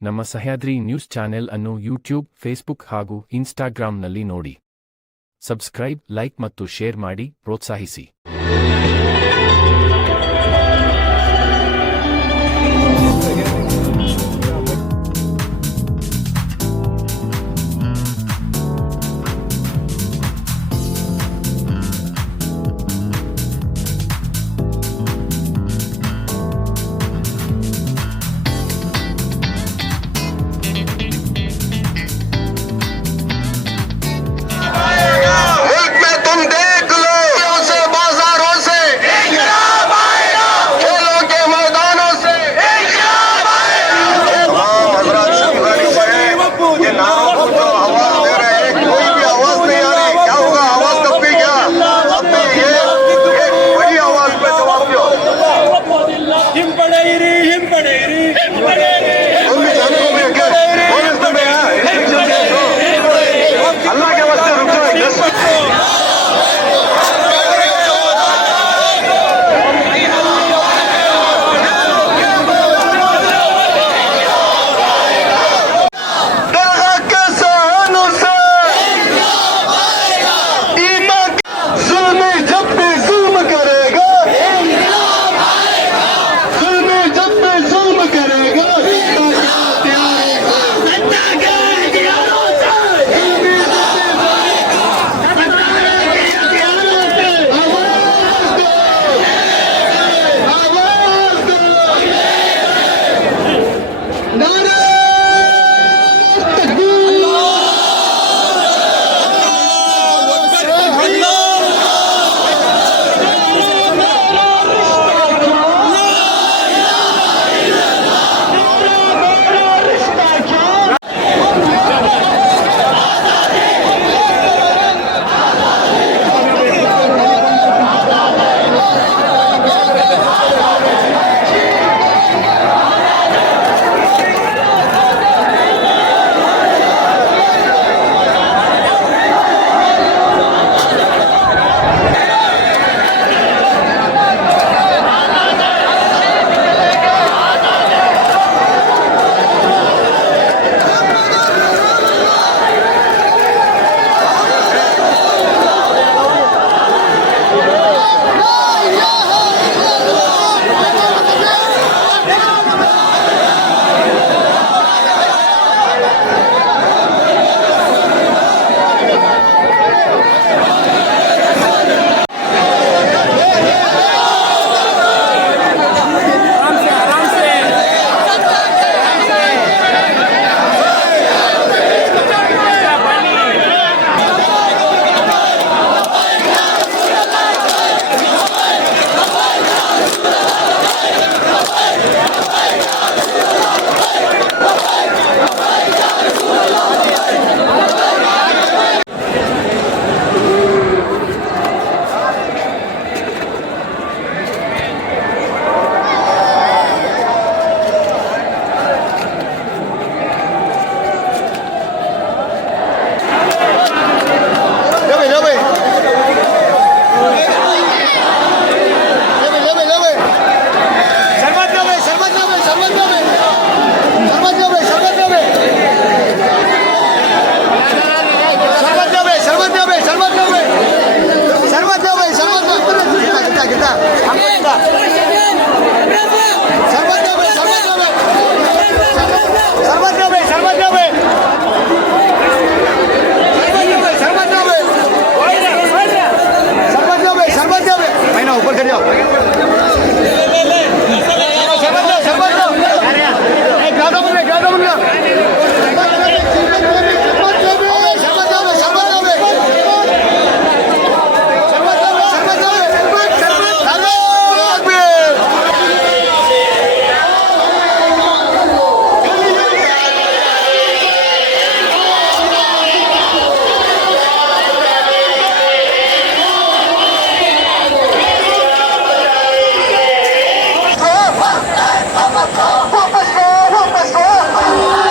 ನಮ್ಮ Sahyadri news channel ಅನ್ನು YouTube, Facebook ಹಾಗೂ ಇನ್ಸ್ಟಾಗ್ರಾಂನಲ್ಲಿ ನೋಡಿ. ಸಬ್ಸ್ಕ್ರೈಬ್, ಲೈಕ್ ಮತ್ತು ಶೇರ್ ಮಾಡಿ ಪ್ರೋತ್ಸಾಹಿಸಿ. Vamos,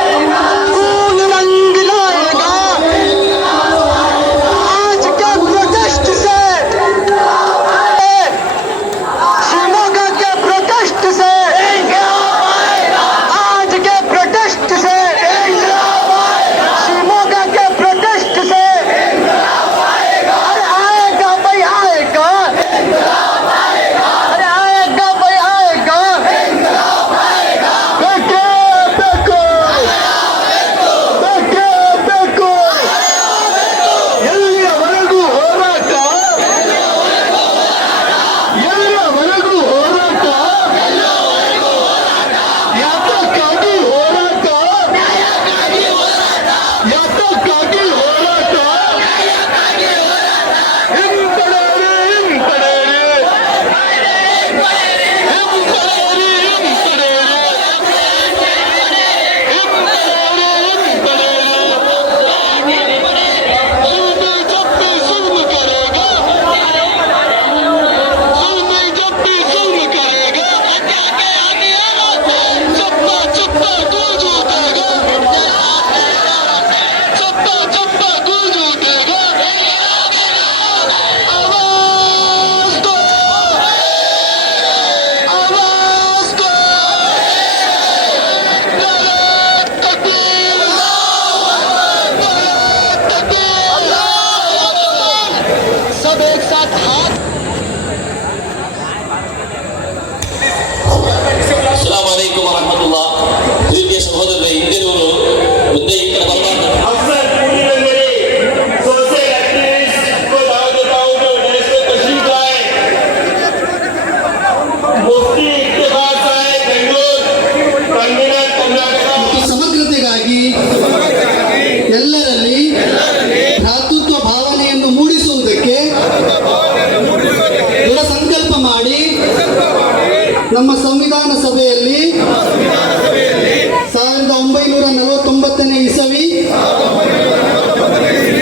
1949ನೇ ಇಸವಿ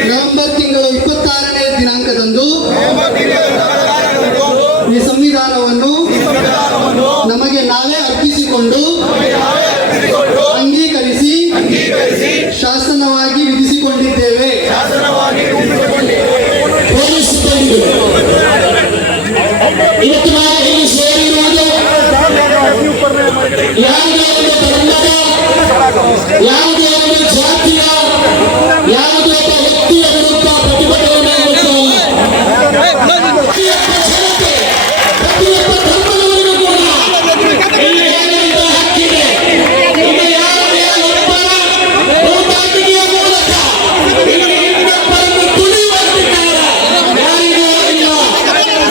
ನವೆಂಬರ್ ತಿಂಗಳು 26ನೇ ದಿನಾಂಕದಂದು ಈ ಸಂವಿಧಾನವನ್ನು ನಮಗೆ ನಾವೇ ಅರ್ಪಿಸಿಕೊಂಡು ಅಂಗೀಕರಿಸಿ ಶಾಸನವಾಗಿ ವಿಧಿಸಿಕೊಂಡಿದ್ದೇವೆ. ಇವತ್ತು ನಾವು ಇಲ್ಲಿ ಸೇರಿರುವುದು ಯಾವುದೇ ಒಂದು ಧರ್ಮದ, ಯಾವುದೇ ಒಂದು ಜಾತಿಯ, ಯಾವುದೇ ಒಬ್ಬ ವ್ಯಕ್ತಿಯ ವಿರುದ್ಧ ಪ್ರತಿಭಟನೆ ಪ್ರತಿಯೊಬ್ಬ ಜನತೆ, ಪ್ರತಿಯೊಬ್ಬ ಧರ್ಮದವರಿಗೂ ಕೂಡ ಇಲ್ಲಿ ಹೇಳುವಂತ ಹಕ್ಕಿದೆ. ಈಗ ಯಾವುದೇ ಒಬ್ಬರ ಹೋರಾಟದ ಮೂಲಕ ಇಲ್ಲಿ ಇನ್ನೊಬ್ಬರನ್ನು ತುಳಿಯುವಂತಿದ್ದಾರೆ. ಯಾರಿಗೂ ಇಲ್ಲ.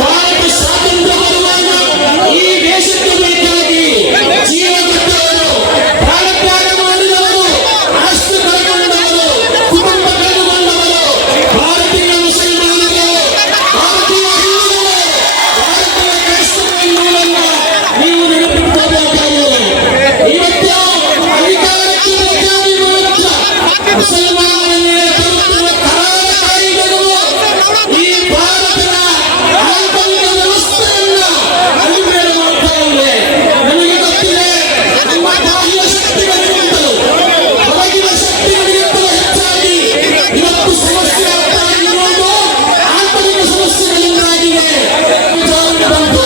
ಭಾರತ ಸ್ವಾತಂತ್ರ್ಯ ಬರುವಾಗ ಈ ದೇಶಕ್ಕೆ ಬೇಕಾಗಿ ಜೀವ ಕೊಟ್ಟವರು, ಪ್ರಾಣತ್ಯಾಗ ಮಾಡಿದವರು, ಆಸ್ತಿ ಕಳೆದುಕೊಂಡವರು, ಕುಟುಂಬ ಕಳೆದುಕೊಂಡವರು, ಭಾರತೀಯ ಮುಸಲ್ಮಾನರು, ಭಾರತೀಯ ಹಿಂದೂಗಳು, ಭಾರತೀಯ ಕ್ರೈಸ್ತರನ್ನ ನೀವು ನೆನಪಿಟ್ಟುಕೊಳ್ಳಬೇಕಾಗಿದೆ. ಇವತ್ತು ಅಧಿಕಾರಕ್ಕೆ ಬೇಕಾಗಿ ಮಾತ್ರ ಮುಸಲ್ಮಾನರನ್ನೇ ತರುತ್ತಿರುವ ಕರಾಳಕಾಯಿಗಳು ಈ ಭಾರತದ ಆಡಳಿತ ವ್ಯವಸ್ಥೆಯನ್ನ ಅನುಮೇಲೆ ಮಾಡ್ತಾ ಇವೆ. ನಮಗೆ ಗೊತ್ತಿದೆ, ನಮ್ಮ ಬಾಹ್ಯ ಶಕ್ತಿಗಳಿಗಿಂತಲೂ ಹೊರಗಿನ ಶಕ್ತಿಗಳಿಗಿಂತಲೂ ಹೆಚ್ಚಾಗಿ ಇವತ್ತು ಸಮಸ್ಯೆ ಆಗ್ತಾ ಇರುವುದು ಆಂತರಿಕ ಸಮಸ್ಯೆಗಳಿಂದಾಗಿದೆ. ಜಾರಿಗೆ ಬಂತು.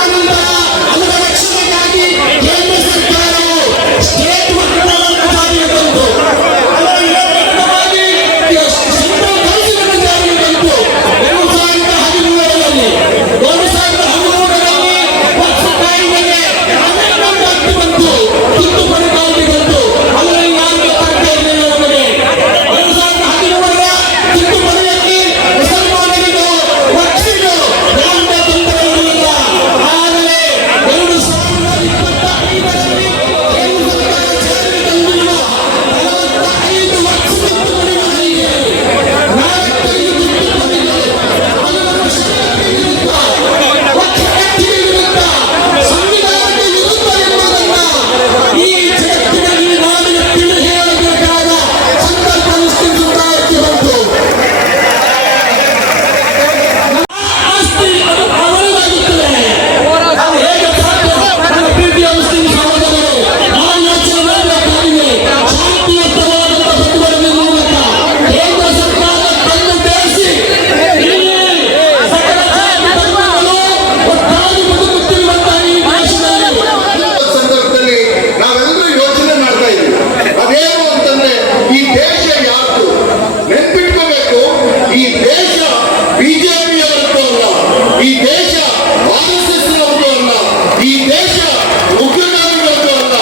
ಆನಂತರ ಅದರ ರಕ್ಷಣೆಗಾಗಿ ಕೇಂದ್ರ ಸರ್ಕಾರವು ಸ್ಟೇಟ್ ಮಟ್ಟದಲ್ಲಿ ಜಾರಿಗೆ ಬಂತು. ಅದರ ವಿರೋಧವಾಗಿ ಸೆಂಟ್ರಲ್ ಕೌನ್ಸಿಲ್ ಜಾರಿಗೆ ಬಂತು. 2013ರಲ್ಲಿ 2013ರಲ್ಲಿ ವಕ್ಫ್ ಕಾಯ್ದೆಗೆ ಅಮೆಂಡ್ಮೆಂಟ್ ಆಕ್ಟ್ ಬಂತು, ತಿದ್ದುಪಡಿ ಕಾಯ್ದೆ ಬಂತು. ಅದರಲ್ಲಿ ಯಾರಿಗೆ ತರ್ಕ ಇರಲಿಲ್ಲ. ನಮಗೆ 2013ರ ತಿದ್ದುಪಡಿಯಲ್ಲಿ ಮುಸಲ್ಮಾನರಿಗೂ ವಕ್ಫಿಗೂ ಯಾವುದೇ ತೊಂದರೆ ಇರಲಿಲ್ಲ. ಆದರೆ 2025ರಲ್ಲಿ ಕೇಂದ್ರ ಸರ್ಕಾರ ಜಾರಿಗೆ ತಂದಿರುವ 45 ವಕ್ಫ್ ತಿದ್ದುಪಡಿಗಳಲ್ಲಿ 45 ತಿದ್ದುಪಡಿಗಳು ಅದರ ವಿಷಯಕ್ಕೆ ವಿರುದ್ಧ, ವಕ್ಫ್ ಆಕ್ಟಿಗೆ ವಿರುದ್ಧ, ಸಂವಿಧಾನಕ್ಕೆ ವಿರುದ್ಧ ಎಂಬುದನ್ನ ಈ ಜಗತ್ತಿನಲ್ಲಿ ನಾಡಿನ ತಿಳಿ ಹೇಳಬೇಕಾದ ಸಂದರ್ಭ ಮುಸ್ಲಿಂ ಸಮುದಾಯಕ್ಕೆ ಬಂತು. ಆಸ್ತಿ ಅದು ಅವರದಾಗುತ್ತದೆ. ಅದು ಹೇಗೆ ಸಾಧ್ಯ? ನನ್ನ ಪ್ರೀತಿಯ ಮುಸ್ಲಿಂ ಸಹೋದರರು, ನಾವು ಯೋಚನೆ ಮಾಡಬೇಕಾಗಿದೆ. ಶಾಂತಿಯುತವಾದಂತಹ ಪ್ರತಿಭಟನೆ ಮೂಲಕ ಕೇಂದ್ರ ಸರ್ಕಾರ ಕಣ್ಣು ತೆರೆಸಿ ಇಲ್ಲಿ ಸಕಲ ಜಾತಿ ಧರ್ಮಗಳು ಒಟ್ಟಾಗಿ ಬದುಕುತ್ತಿರುವಂತಹ ಈ ದೇಶದಲ್ಲಿ ಸಂದರ್ಭದಲ್ಲಿ ನಾವೆಲ್ಲರೂ ಯೋಚನೆ ಮಾಡ್ತಾ ಇದ್ದೀವಿ. ಅದೇನು ಅಂತಂದ್ರೆ ಈ ದೇಶ ಯಾರು ನೆನ್ಪಿಟ್ಕೋಬೇಕು. ಈ ದೇಶ ಬಿಜೆಪಿಯವರದ್ದು ಅಲ್ಲ, ಈ ದೇಶ RSS ನವರದ್ದು ಅಲ್ಲ, ಈ ದೇಶ ಉಗ್ರಗಾಮಿಗಳದ್ದು ಅಲ್ಲ,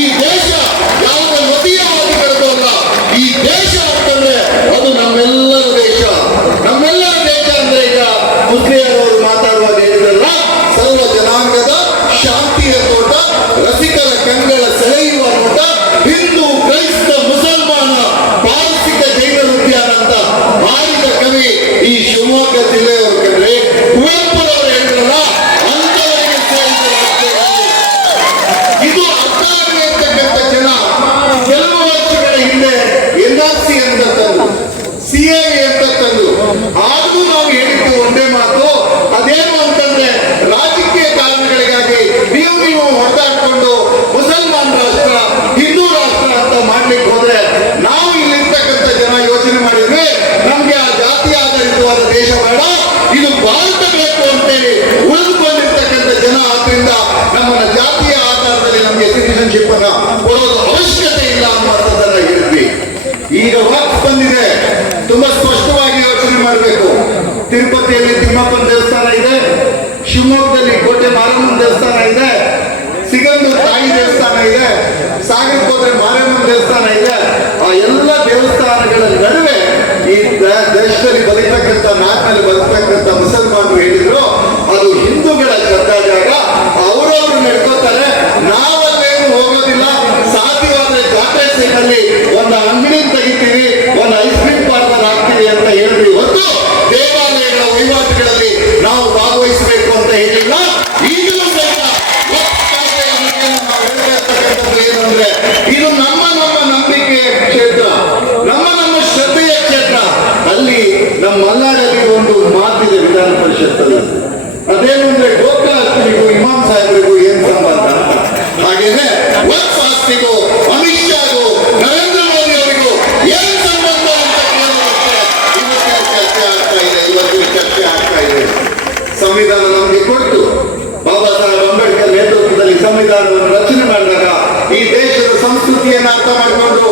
ಈ ದೇಶ ಯಾವುದೇ ಮತೀಯವಾದಿಗಳದ್ದು ಅಲ್ಲ. ಈ ದೇಶ ಅಂತಂದ್ರೆ ಅದು ನಮ್ಮೆಲ್ಲರ ದೇಶ. ನಮ್ಮೆಲ್ಲರ ದೇಶ ಅಂದ್ರೆ ಈಗ ಮುಸ್ಲಿಮರವರು ಮಾತಾಡುವಾಗ ಹೇಳಿದ್ರಲ್ಲ, ಸರ್ವ ಜನಾಂಗದ ಶಾಂತಿಯ ತೋಟ, ರಸಿಕರ ಕಂಗಳ ಸೆಳೆಯುವ ನೋಟ, ಹಿಂದೂ ಕ್ರೈಸ್ತ ಮುಸಲ್ಮಾನ ಪಾರಸಿಕ ಜೈನ ಉದ್ಯಾನ ಅಂತ ಮಾಡಿದ ಕವಿ ಈ ಶಿವಮೊಗ್ಗ ಜಿಲ್ಲೆಯವರು ಕಂಡ್ರೆ ಕುವೆಂಪುರವರು ಹೇಳಿದ್ರಲ್ಲ, ಅಂತವರಿಗೆ ಸೇರಿದ ವಾಕ್ಯಗಳು. ಇದು ಅರ್ಥ ಆಗಿರ್ತಕ್ಕಂಥ ಜನ ಕೆಲವು ವರ್ಷಗಳ ಹಿಂದೆ NRC ಅಂತ ತಂದು, CAA ಅಂತ ತಂದು, ಆದ್ರೂ ನಾವು ಹೇಳಿದ್ದು ಒಂದೇ ಮಾತು. ಅದೇನು ಅಂತಂದ್ರೆ ರಾಜಕೀಯ ಕಾರಣಗಳಿಗಾಗಿ ನೀವು ಹೊಡೆದಾಡ್ಕೊಂಡು ಮುಸಲ್ಮಾನ್ ರಾಷ್ಟ್ರ, ಹಿಂದೂ ರಾಷ್ಟ್ರ ಅಂತ ಮಾಡ್ಲಿಕ್ಕೆ ಹೋದ್ರೆ ನಾವು ಇಲ್ಲಿರ್ತಕ್ಕಂಥ ಜನ ಯೋಚನೆ ಮಾಡಿದ್ವಿ, ನಮ್ಗೆ ಆ ಜಾತಿ ಆಧಾರಿತವಾದ ದೇಶ ಬೇಡ, ಇದು ಭಾರತ ಬೇಕು ಅಂತೇಳಿ ಉಳಿದುಕೊಂಡಿರ್ತಕ್ಕಂಥ ಜನ. ಆದ್ರಿಂದ ನಮ್ಮನ್ನ ಜಾತಿಯ ಆಧಾರದಲ್ಲಿ ನಮ್ಗೆ ಸಿಟಿಸನ್ಶಿಪ್ ಅನ್ನ ಕೊಡೋದು ಅವಶ್ಯಕತೆ ಇಲ್ಲ ಅನ್ನುವಂಥದ್ದನ್ನ ಹೇಳಿದ್ವಿ. ಈಗ ವಕ್ಫ್ ಬಂದಿದೆ, ತುಂಬಾ ಸ್ಪಷ್ಟವಾಗಿ ಯೋಚನೆ ಮಾಡಬೇಕು. ತಿರುಪತಿಯಲ್ಲಿ ತಿಮ್ಮಪ್ಪನ ದೇವಸ್ಥಾನ ಇದೆ, ಶಿವಮೊಗ್ಗದಲ್ಲಿ ಕೋಟೆ ಮಾರಮ್ಮನ ದೇವಸ್ಥಾನ ಇದೆ, ಸಿಗಂದೂರು ತಾಯಿ ದೇವಸ್ಥಾನ ಇದೆ, ಸಾಗರಕ್ಕೆ ಹೋದ್ರೆ ಮಾರಮ್ಮನ ದೇವಸ್ಥಾನ ಇದೆ. ಆ ಎಲ್ಲ ದೇವಸ್ಥಾನಗಳ ನಡುವೆ ಈ ದೇಶದಲ್ಲಿ ಬದುಕತಕ್ಕಂಥ, ನಾಡಿನಲ್ಲಿ ಬದುಕತಕ್ಕಂಥ ಮುಸಲ್ಮಾನರು ಹೇಳಿದ್ರು ಅದು ಹಿಂದೂಗಳ ಶ್ರದ್ಧಾ ಜಾಗ, ಅವರವರು ನಡ್ಕೋತಾರೆ, ನಾವಲ್ಲೇನು ಹೋಗೋದಿಲ್ಲ. ಸಾಧ್ಯವಾದ್ರೆ ಜಾತ್ರೆ ಸೈನಲ್ಲಿ ಒಂದು ಅಂಗಡಿ ತೆಗಿತೀವಿ, ಒಂದು ಐಸ್ ಕ್ರೀಮ್ ಪಾರ್ಲರ್ ಹಾಕ್ತೀವಿ ಅಂತ ಹೇಳಿದ್ವಿ ಹೊರತು ದೇವಾಲಯಗಳ ವಹಿವಾಟುಗಳಲ್ಲಿ ನಾವು ಭಾಗವಹಿಸಬೇಕು ಅಂತ ಹೇಳಿಲ್ಲ. ಈಗಲೂ ಸಹಿತ ನಾವು ಹೇಳತಕ್ಕಂಥದ್ದು ಏನಂದ್ರೆ ಇದು ನಮ್ಮ ಒಂದು ಮಾತಿದೆ ವಿಧಾನ ಪರಿಷತ್ತಲ್ಲಿ. ಅದೇನು ಅಂದ್ರೆ ಗೋಕಾಸ್ತಿಗೂ ಇಮಾಮ್ ಸಾಹೇಬರಿಗೂ ಏನ್ ಸಂಬಂಧ? ಹಾಗೇನೆ ವಕ್ಫ್ ಆಸ್ತಿಗೂ ಅಮಿತ್ ಶಾಗೂ ನರೇಂದ್ರ ಮೋದಿ ಅವರಿಗೂ ಏನ್ ಸಂಬಂಧ ಅಂತ ಕೇಳುವಂತೆ ಇವತ್ತಿನ ಚರ್ಚೆ ಆಗ್ತಾ ಇದೆ. ಸಂವಿಧಾನ ನಮಗೆ ಕೊಟ್ಟು ಬಾಬಾ ಸಾಹೇಬ್ ಅಂಬೇಡ್ಕರ್ ನೇತೃತ್ವದಲ್ಲಿ ಸಂವಿಧಾನವನ್ನು ರಚನೆ ಮಾಡಿದಾಗ ಈ ದೇಶದ ಸಂಸ್ಕೃತಿಯನ್ನು ಅರ್ಥ ಮಾಡಿಕೊಂಡು,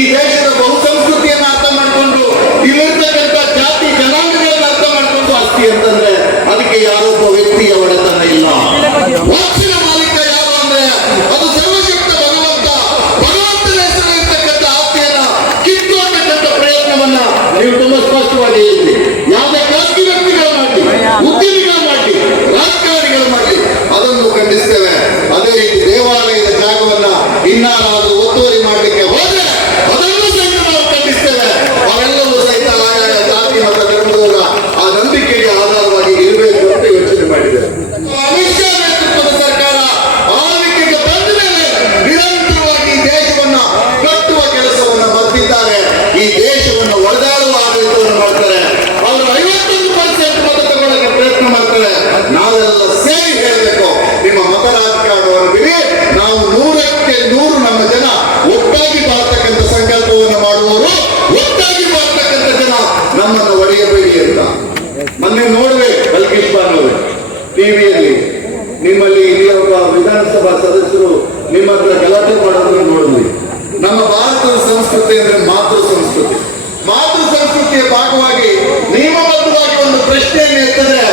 ಈ ದೇಶದ ಬಹುಸಂಸ್ಕೃತಿಯನ್ನು ಅರ್ಥ ಮಾಡಿಕೊಂಡು, ಇಲ್ಲಿರ್ತಕ್ಕಂಥ ಜಾತಿ ಜನಾಂಗಗಳನ್ನು ಅರ್ಥ ಮಾಡಿಕೊಂಡು ಆಸ್ತಿ ಅಂತಂದ್ರೆ ಅದಕ್ಕೆ ಯಾರೊಬ್ಬ ವ್ಯಕ್ತಿಯ ಒಡೆತನ ಇಲ್ಲ. ವಾಚಿನ ಮಾಲೀಕ ಯಾರು ಅಂದ್ರೆ ಅದು ಸರ್ವಶಕ್ತ ಭಗವಂತನ ಹೆಸರಿರ್ತಕ್ಕಂಥ ಆಸ್ತಿಯನ್ನ ಕಿತ್ತುಕೊಳ್ಳತಕ್ಕಂಥ ಪ್ರಯತ್ನವನ್ನ ನೀವು ತುಂಬಾ ಸ್ಪಷ್ಟವಾಗಿ ಹೇಳಿದ್ರಿ. ಯಾವುದೇ ಖಾಸಗಿ ವ್ಯಕ್ತಿಗಳು ಮಾಡಲಿ, ಉದ್ಯಮಿಗಳು ಮಾಡಲಿ, ರಾಜಕಾರಣಿಗಳು ಮಾಡಲಿ, ಅದನ್ನು ಖಂಡಿಸ್ತೇವೆ. ಅದೇ ರೀತಿ ದೇವಾಲಯದ ಜಾಗವನ್ನ ಇನ್ನಾರಾದರೂ ಒತ್ತುವರಿ ಮಾಡಲಿಕ್ಕೆ ಹೋದ್ರೆ ಅದನ್ನು ಸಹಿತ ನಾವು ಖಂಡಿಸ್ತೇವೆ. ಅವೆಲ್ಲವೂ ಸಹಿತ ಆಯಾಯ ಜಾತಿ ಮತ್ತು ಧರ್ಮದವರ ಆ ನಂಬಿಕೆಗೆ ಆಧಾರವಾಗಿ ಇರಬೇಕು ಅಂತ ಯೋಚನೆ ಮಾಡಿದೆ. ಅಮಿತ್ ಶಾ ನೇತೃತ್ವದ ಸರ್ಕಾರ ಆಳ್ವಿಕೆಗೆ ಬಂದ ಮೇಲೆ ನಿರಂತರವಾಗಿ ಈ ದೇಶವನ್ನ ಕಟ್ಟುವ ಕೆಲಸವನ್ನ ಮಾಡ್ತಿದ್ದಾರೆ. ಈ ದೇಶವನ್ನು ಒಡೆದಾಡುವ ಆಡಳಿತವನ್ನು ಮಾಡ್ತಾರೆ. ಅವರು 51% ಮತ ತಗೊಳ್ಳಕ್ಕೆ ಪ್ರಯತ್ನ ಮಾಡ್ತಾರೆ. ನಾವೆಲ್ಲ ಸೇರಿ ಹೇಳಬೇಕು, ನಿಮ್ಮ ಮತ ರಾಜಕಾರಣವನ್ನು ಬಿಡಿ, ನಾವು 100ಕ್ಕೆ 100 ನಮ್ಮ ಜನ ಒಟ್ಟಾಗಿ ಬಾಳ್ತಕ್ಕಂಥ ಸಂಕಲ್ಪವನ್ನು ಮಾಡುವವರು, ಒಟ್ಟಾಗಿ ಬಾಳ್ತಕ್ಕಂಥ ಜನ ನಮ್ಮನ್ನು ಒಡೆಯಬೇಡಿ ಅಂತ. ಮೊನ್ನೆ ನೋಡುವೆ ಬಲ್ಕೀಶ್ ಬಾನೋರೆ ಟಿವಿಯಲ್ಲಿ, ನಿಮ್ಮಲ್ಲಿ ಇಲ್ಲಿ ಒಬ್ಬ ವಿಧಾನಸಭಾ ಸದಸ್ಯರು ನಿಮ್ಮ ಹತ್ರ ಗಲಾಟೆ ಮಾಡೋದನ್ನು ನೋಡಿದ್ವಿ. ನಮ್ಮ ಭಾರತದ ಸಂಸ್ಕೃತಿ ಅಂದ್ರೆ ಮಾತೃ ಸಂಸ್ಕೃತಿ. ಮಾತೃ ಸಂಸ್ಕೃತಿಯ ಭಾಗವಾಗಿ ನಿಯಮಬದ್ಧವಾಗಿ ಒಂದು ಪ್ರಶ್ನೆಯನ್ನು ಎತ್ತಿದ್ರೆ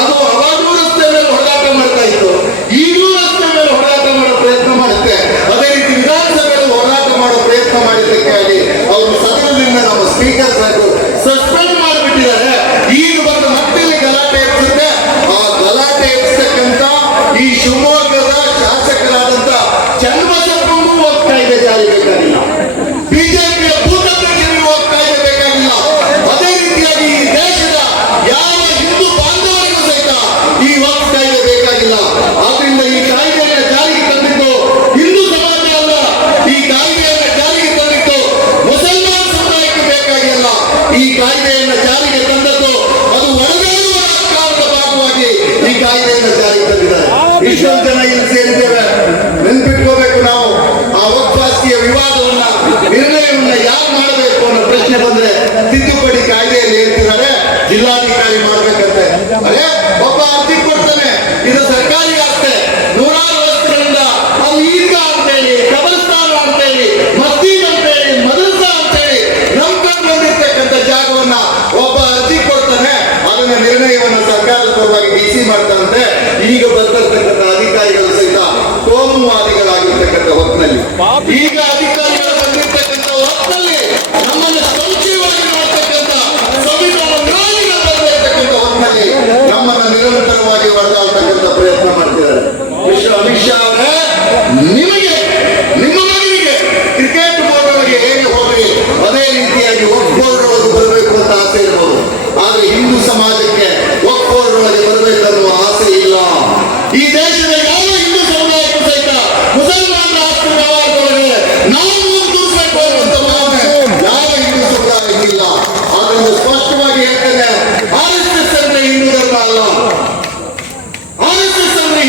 ಅದು ಅವಾಗೂ ರಸ್ತೆ ಮೇಲೆ ಹೋರಾಟ ಮಾಡ್ತಾ ಇತ್ತು, ಈಗಲೂ ರಸ್ತೆ ಮೇಲೆ ಹೋರಾಟ ಮಾಡೋ ಪ್ರಯತ್ನ ಮಾಡುತ್ತೆ. ಅದೇ ರೀತಿ ವಿಧಾನಸಭೆಯಲ್ಲಿ ಹೋರಾಟ ಮಾಡೋ ಪ್ರಯತ್ನ ಮಾಡಿದ್ದಕ್ಕಾಗಿ ಅವರು ಸದನದಿಂದ ನಮ್ಮ ಸ್ಪೀಕರ್ ಸಾಹೇಬರು ಸಸ್ಪೆಂಡ್ ಮಾಡಿಬಿಟ್ಟಿದ್ದಾರೆ. ಈಗ ಬಂದು ಮತ್ತೆ ಗಲಾಟೆ ಎತ್ತಿದ್ರೆ ಆ ಗಲಾಟೆ ಎತ್ತಿಸ್ತಕ್ಕಂಥ ಈ ಶಿವಮೊಗ್ಗದ ಶಾಸಕರಾದಂತ ಚನ್ನಬಸಪ್ಪನಿಗೂ ಒಂದು ಕಾಯ್ದೆ ಜಾರಿ ಬೇಕಾಗಿಲ್ಲ, ಬಿಜೆಪಿಯ ಭೂತಪ್ರಜೆಗೂ ಒಂದು ಕಾಯ್ದೆ ಬೇಕಾಗಿಲ್ಲ. ಅದೇ ರೀತಿಯಾಗಿ ಈ ದೇಶದ ಯಾವ ಹಿಂದೂ ಬಾಂಧವರಿಗೂ ಸಹಿತ ಈ ವಕ್ಫ್ ಕಾಯ್ದೆ ಬೇಕಾಗಿಲ್ಲ. ಆದ್ರಿಂದ ಈ ಕಾಯ್ದೆಯನ್ನು ಜಾರಿಗೆ ತಂದಿದ್ದು ಹಿಂದೂ ಸಮಾಜ ಅಲ್ಲ, ಈ ಕಾಯ್ದೆಯನ್ನು ಜಾರಿಗೆ ತಂದಿದ್ದು ಮುಸಲ್ಮಾನ್ ಸಮುದಾಯಕ್ಕೆ ಬೇಕಾಗಿಲ್ಲ. ಈ ಕಾಯ್ದೆಯನ್ನು ಜಾರಿಗೆ ತಂದದ್ದು ಅದು ಒಳಗಾಡುವ ರಾಜಕಾರಣದ ಭಾಗವಾಗಿ ಈ ಕಾಯ್ದೆಯನ್ನು ಜಾರಿಗೆ ತಂದಿದ್ದಾರೆ. ಇಷ್ಟೊಂದು ಜನ ಇಲ್ಲಿ ಸೇರಿದ್ದೇವೆ, ನೆನ್ಪಿಟ್ಕೋಬೇಕು. ನಾವು ಆ ವಕ್ಫ್ ಆಸ್ತಿಯ ವಿವಾದವನ್ನ ನಿರ್ಣಯವನ್ನ ಯಾರು ಮಾಡಬೇಕು ಅನ್ನೋ ಪ್ರಶ್ನೆ ಬಂದ್ರೆ ತಿದ್ದುಪಡಿ ಕಾಯ್ದೆಯಲ್ಲಿ ಹೇಳ್ತಿದ್ದಾರೆ ಜಿಲ್ಲಾಧಿಕಾರಿ ಮಾಡ್ಬೇಕಂತೆ. ಅದೇ ಒಬ್ಬ ಅರ್ಜಿ ಕೊಡ್ತಾನೆ, ಇದು ಸರ್ಕಾರಿ ಆಸ್ತಿ, 100 ವರ್ಷಗಳಿಂದ ಅದು ಈದ್ಗಾ ಅಂತೇಳಿ, ಕಬರಸ್ಥಾನ ಅಂತೇಳಿ, ಮಸ್ಜಿದ್ ಅಂತೇಳಿ, ಮದರಸಾ ಅಂತೇಳಿ ನಂಬ್ಕೊಂಡು ಬಂದಿರ್ತಕ್ಕಂಥ ಜಾಗವನ್ನ ಒಬ್ಬ ಅರ್ಜಿ ಕೊಡ್ತಾನೆ. ಅದನ್ನ ನಿರ್ಣಯವನ್ನ ಸರ್ಕಾರದ ಪರವಾಗಿ ಡಿಸಿ ಮಾಡ್ತಾರಂತೆ. ಈಗ ಬರ್ತಿರ್ತಕ್ಕಂಥ ಅಧಿಕಾರಿಗಳು ಸಹಿತ ಕೋಮುವಾದಿಗಳಾಗಿರ್ತಕ್ಕಂಥ ಹೊತ್ತಿನಲ್ಲಿ, ಈಗ ಅಧಿಕಾರಿಗಳು ಬಂದಿರ್ತಕ್ಕಂಥ ಹೊತ್ತಿನಲ್ಲಿ ನಮ್ಮನ್ನು ಸಂಶಯವಾಗಿ ನೋಡ್ತಕ್ಕಂಥ ಸಂವಿಧಾನ ವಿರೋಧಿಗಳು ಬಂದಿರ್ತಕ್ಕಂಥ ಹೊತ್ತಿನಲ್ಲಿ ನಮ್ಮನ್ನು ನಿರಂತರವಾಗಿ ಹೊಡೆದಾಡ್ತಕ್ಕಂಥ ಪ್ರಯತ್ನ ಮಾಡ್ತಿದ್ದಾರೆ. ಅಮಿತ್ ಶಾ ಅವರೇ, ನಿಮಗೆ ನಿಮ್ಮ ಮಗನಿಗೆ ಕ್ರಿಕೆಟ್ ಬೋರ್ಡ್ ಒಳಗೆ ಹೇಗೆ ಹೋಗಿ ಅದೇ ರೀತಿಯಾಗಿ ವಕ್ಫ್ ಬೋರ್ಡ್ ಒಳಗೆ ಬರಬೇಕು ಅಂತ ಆಸೆ ಇರ್ಬೋದು, ಆದ್ರೆ ಹಿಂದೂ ಸಮಾಜಕ್ಕೆ ವಕ್ಫ್ ಬೋರ್ಡ್ ಒಳಗೆ ಬರಬೇಕನ್ನುವ ಆಸೆ ಇಲ್ಲ. ಈ ದೇಶದ ಯಾವ ಹಿಂದೂ ಸಮುದಾಯಕ್ಕೂ ಸಹಿತ ಮುಸಲ್ಮಾನರ ಆಸ್ತಿ ವ್ಯವಹಾರದೊಳಗೆ ನಾವು ಮುಂದುವರಿಸಬೇಕು ಅನ್ನುವಂಥ ಭಾವನೆ ಯಾವ ಹಿಂದೂ ಸಮುದಾಯಕ್ಕಿಲ್ಲ. ಆದ್ರಿಂದ ಸ್ಪಷ್ಟವಾಗಿ ಹೇಳ್ತೇನೆ, RSS ಅಂದ್ರೆ ಹಿಂದೂ ಧರ್ಮ ಅಲ್ಲ, RSS ಅಂದ್ರೆ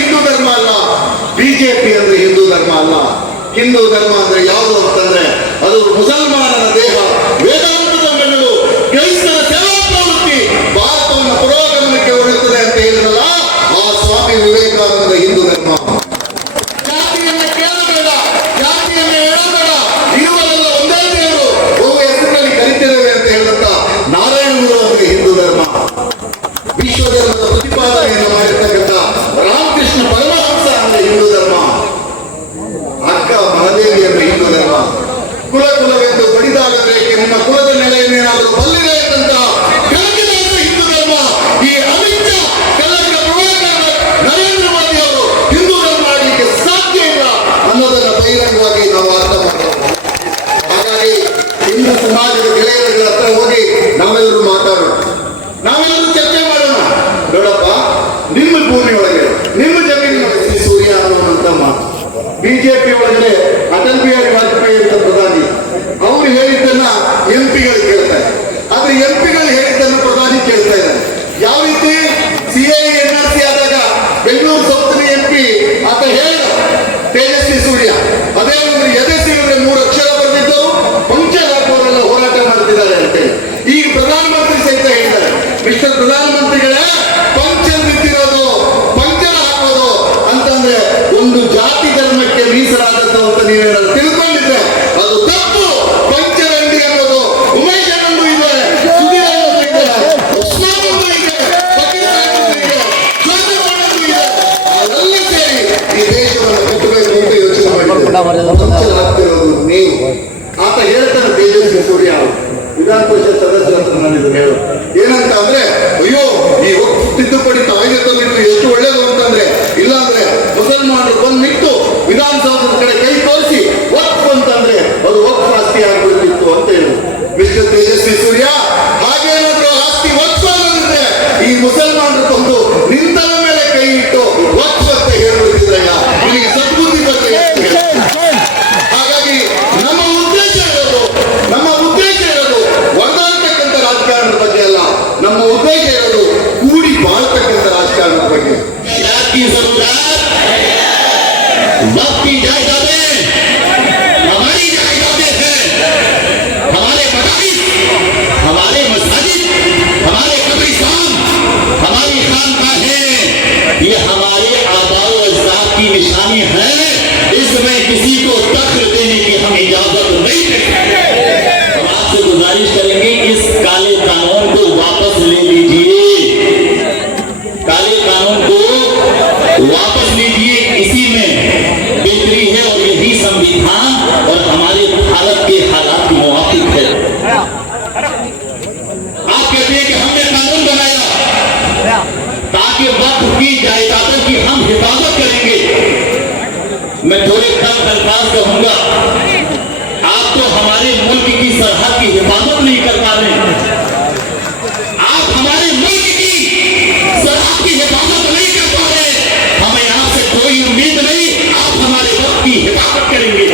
ಆಗ್ತಿರೋದು ನೀವು. ಆತ ಹೇಳ್ತಾನೆ ತೇಜಸ್ವಿ ಸೂರ್ಯ ವಿಧಾನ ಪರಿಷತ್ ಸದಸ್ಯರ ಹತ್ರ ನಾನು ಇದನ್ನು ಹೇಳು ಏನಂತ ಅಂದ್ರೆ, ಅಯ್ಯೋ ಈ ವಕ್ಫ್ ತಿದ್ದುಪಡಿ ಕಾಯ್ದೆ ತಂದಿಟ್ಟು ಎಷ್ಟು ಒಳ್ಳೇದು ಅಂತಂದ್ರೆ, ಇಲ್ಲಾಂದ್ರೆ ಮುಸಲ್ಮಾನರು ಬಂದು ನಿಂತು ವಿಧಾನಸೌಧದ ಕಡೆ ಕೈ ತೋರಿಸಿ ವಕ್ಫ್ ಅಂತಂದ್ರೆ ಅದು ವಕ್ಫ್ ಆಸ್ತಿ ಆಗ್ಬಿಡ್ತಿತ್ತು ಅಂತ ಹೇಳು. ಮಿಸ್ಟರ್ ತೇಜಸ್ವಿ ಸೂರ್ಯ, ಹಾಗೇನಾದ್ರೂ ಆಸ್ತಿ ವಕ್ಫ್ ಅನ್ನೋದಿದ್ರೆ ಈ ಮುಸಲ್ಮಾನರು ಬಂದು ನಿಂತಲ ಮೇಲೆ ಕೈ ಇಟ್ಟು ವಕ್ಫ್ ಅಂತ ಹೇಳ್ಬಿಡ್ತಿದ್ರಯ್ಯ. ನಿನಗೆ ಸದ್ಬುದ್ಧಿ ಬಗ್ಗೆ. ಹಾಗಾಗಿ ನಮ್ಮ ಉದ್ದೇಶ ಇರೋದು ಹೊಡೆದಾಡ್ತಕ್ಕಂಥ ರಾಜಕಾರಣದ ಬಗ್ಗೆ ಅಲ್ಲ, ನಮ್ಮ ಉದ್ದೇಶ ಇರೋದು ಕೂಡಿ ಬಾಳ್ತಕ್ಕಂಥ ರಾಜಕಾರಣದ ಬಗ್ಗೆ. वक्त की जायदादें हमारी जायदादें हैं, हमारे मदारिस, हमारे मस्जिद, हमारे कब्रिस्तान, हमारी खानकाहें, ये हमारे आबाओ अजदाद की निशानी है। इसमें किसी को दखल देने की हम इजाजत नहीं देंगे। हम आपसे गुजारिश करेंगे इस काले कानून को वापस ले लीजिए, काले कानून को वापस लीजिए। इसी में बेहतरी है और यही संविधान और हमारे भारत के हालात के मुवाफिक है। आप कहते हैं कि हमने कानून बनाया ताकि वक्फ की जायदादों की हम हिफाजत करेंगे। मैं थोड़े कम अल्फाज कहूंगा, आप तो हमारे मुल्क की सरहद की हिफाजत नहीं कर पा रहे, आप हमारे मुल्क की सरहद की हिफाजत नहीं कर पा रहे। हमें आपसे कोई उम्मीद नहीं आप हमारे वक्त की हिफाजत करेंगे।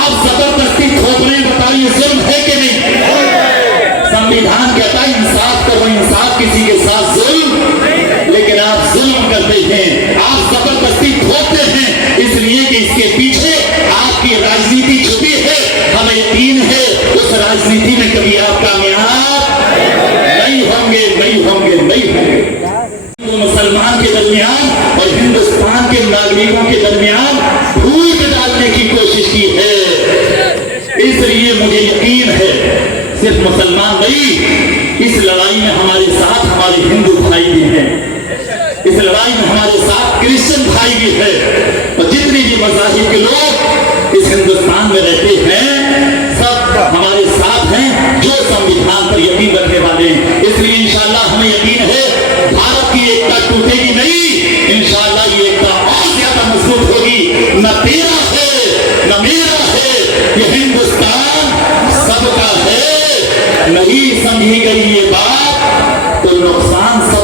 आप जबरदस्ती थोप रहे, बताइए जुल्म है कि नहीं? संविधान कहता है इंसाफ करो, इंसाफ किसी के साथ जुल्म, लेकिन आप जुल्म करते हैं, आप जबरदस्ती थोपते हैं, इसलिए कि इसके पीछे आपकी राजनीति छुपी है। हमें यकीन है उस राजनीति में कभी आप कामयाब नहीं होंगे, नहीं होंगे, नहीं होंगे। मुसलमान के दरमियान और हिंदुस्तान के नागरिकों के दरमियान फूट डालने की कोशिश की है। इसलिए मुझे यकीन है सिर्फ मुसलमान नहीं, इस लड़ाई में हमारे साथ हमारे हिंदू भाई भी हैं, इस लड़ाई में हमारे साथ क्रिश्चियन भाई भी है, और जितने भी मज़ाहिब के लोग इस हिंदुस्तान में रहते हैं सब हमारे साथ हैं, जो संविधान पर यकीन रखने वाले हैं। इसलिए इंशाअल्लाह हमें यकीन है भारत की एकता टूटेगी नहीं, इंशाअल्लाह ये एकता और ज्यादा मजबूत होगी। न तेरा है न मेरा है, ये हिंदुस्तान सबका है। नहीं समझी गई ये बात तो नुकसान सबका